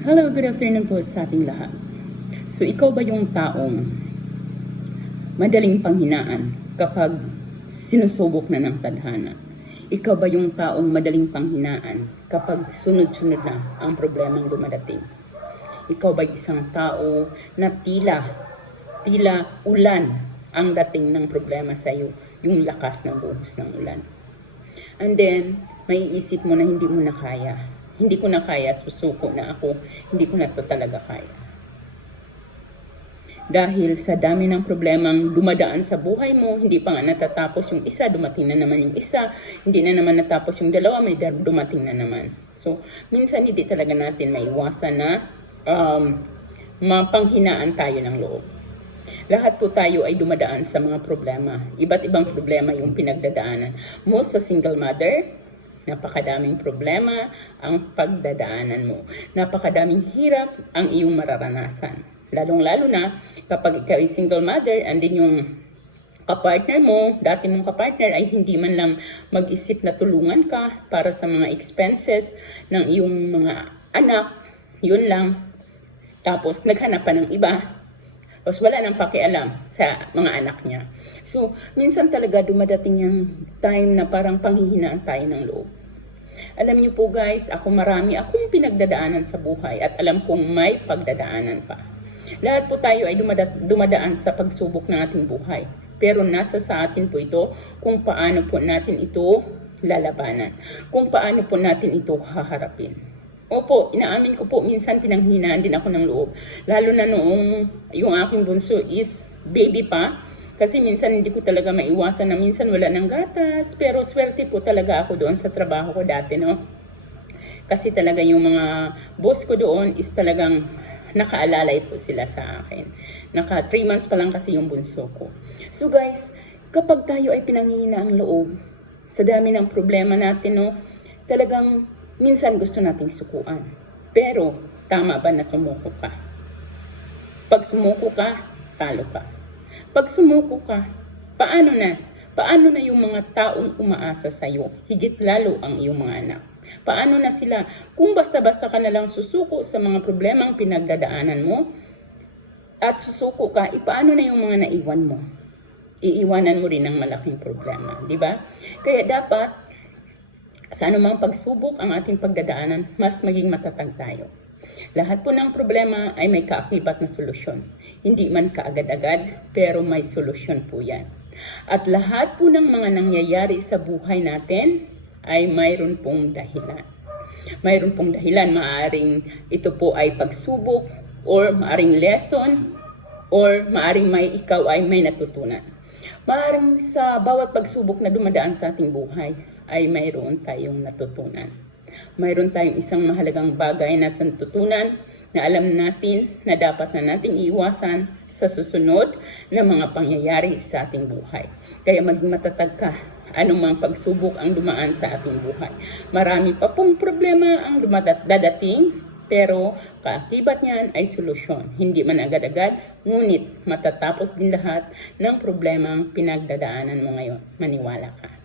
Hello, good afternoon po sa ating lahat. So, ikaw ba yung taong madaling panghinaan kapag sinusubok na ng tadhana? Ikaw ba yung taong madaling panghinaan kapag sunod-sunod na ang problemang dumadating? Ikaw ba isang tao na tila, tila ulan ang dating ng problema sa iyo, yung lakas ng buhos ng ulan? And then, may isip mo na hindi mo na kaya. Hindi ko na kaya, susuko na ako. Hindi ko na to talaga kaya. Dahil sa dami ng problemang dumadaan sa buhay mo, hindi pa nga natatapos yung isa, dumating na naman yung isa, hindi na naman natapos yung dalawa, may dumating na naman. So, minsan hindi talaga natin maiwasan na um, mapanghinaan tayo ng loob. Lahat po tayo ay dumadaan sa mga problema. Iba't ibang problema yung pinagdadaanan. Most sa single mother, napakadaming problema ang pagdadaanan mo. Napakadaming hirap ang iyong mararanasan. Lalong-lalo na kapag ikaw ay single mother and din yung kapartner mo, dati mong kapartner ay hindi man lang mag-isip na tulungan ka para sa mga expenses ng iyong mga anak, yun lang. Tapos naghanap pa ng iba, tapos wala nang pakialam sa mga anak niya. So, minsan talaga dumadating yung time na parang panghihinaan tayo ng loob. Alam niyo po guys, ako marami akong pinagdadaanan sa buhay at alam kong may pagdadaanan pa. Lahat po tayo ay dumada- dumadaan sa pagsubok ng ating buhay. Pero nasa sa atin po ito kung paano po natin ito lalabanan. Kung paano po natin ito haharapin. Opo, inaamin ko po, minsan pinanghinaan din ako ng loob. Lalo na noong yung aking bunso is baby pa. Kasi minsan hindi ko talaga maiwasan na minsan wala ng gatas. Pero swerte po talaga ako doon sa trabaho ko dati, no? Kasi talaga yung mga boss ko doon is talagang nakaalalay po sila sa akin. Naka 3 months pa lang kasi yung bunso ko. So guys, kapag tayo ay pinanghihina ang loob, sa dami ng problema natin, no, talagang minsan gusto nating sukuan. Pero, tama ba na sumuko ka? Pag sumuko ka, talo ka. Pag sumuko ka, paano na? Paano na yung mga taong umaasa sa iyo? Higit lalo ang iyong mga anak. Paano na sila? Kung basta-basta ka na lang susuko sa mga problemang pinagdadaanan mo, at susuko ka, ipaano na yung mga naiwan mo? Iiwanan mo rin ng malaking problema, di ba? Kaya dapat, sa anumang pagsubok ang ating pagdadaanan, mas maging matatag tayo. Lahat po ng problema ay may kaakibat na solusyon. Hindi man kaagad-agad, pero may solusyon po yan. At lahat po ng mga nangyayari sa buhay natin ay mayroon pong dahilan. Mayroon pong dahilan, maaring ito po ay pagsubok or maaring lesson or maaring may ikaw ay may natutunan. Maaring sa bawat pagsubok na dumadaan sa ating buhay ay mayroon tayong natutunan. Mayroon tayong isang mahalagang bagay na natutunan na alam natin na dapat na nating iwasan sa susunod na mga pangyayari sa ating buhay. Kaya maging matatag ka anumang pagsubok ang dumaan sa ating buhay. Marami pa pong problema ang dumadat- dadating, pero kaakibat niyan ay solusyon. Hindi man agad-agad, ngunit matatapos din lahat ng problemang pinagdadaanan mo ngayon. Maniwala ka.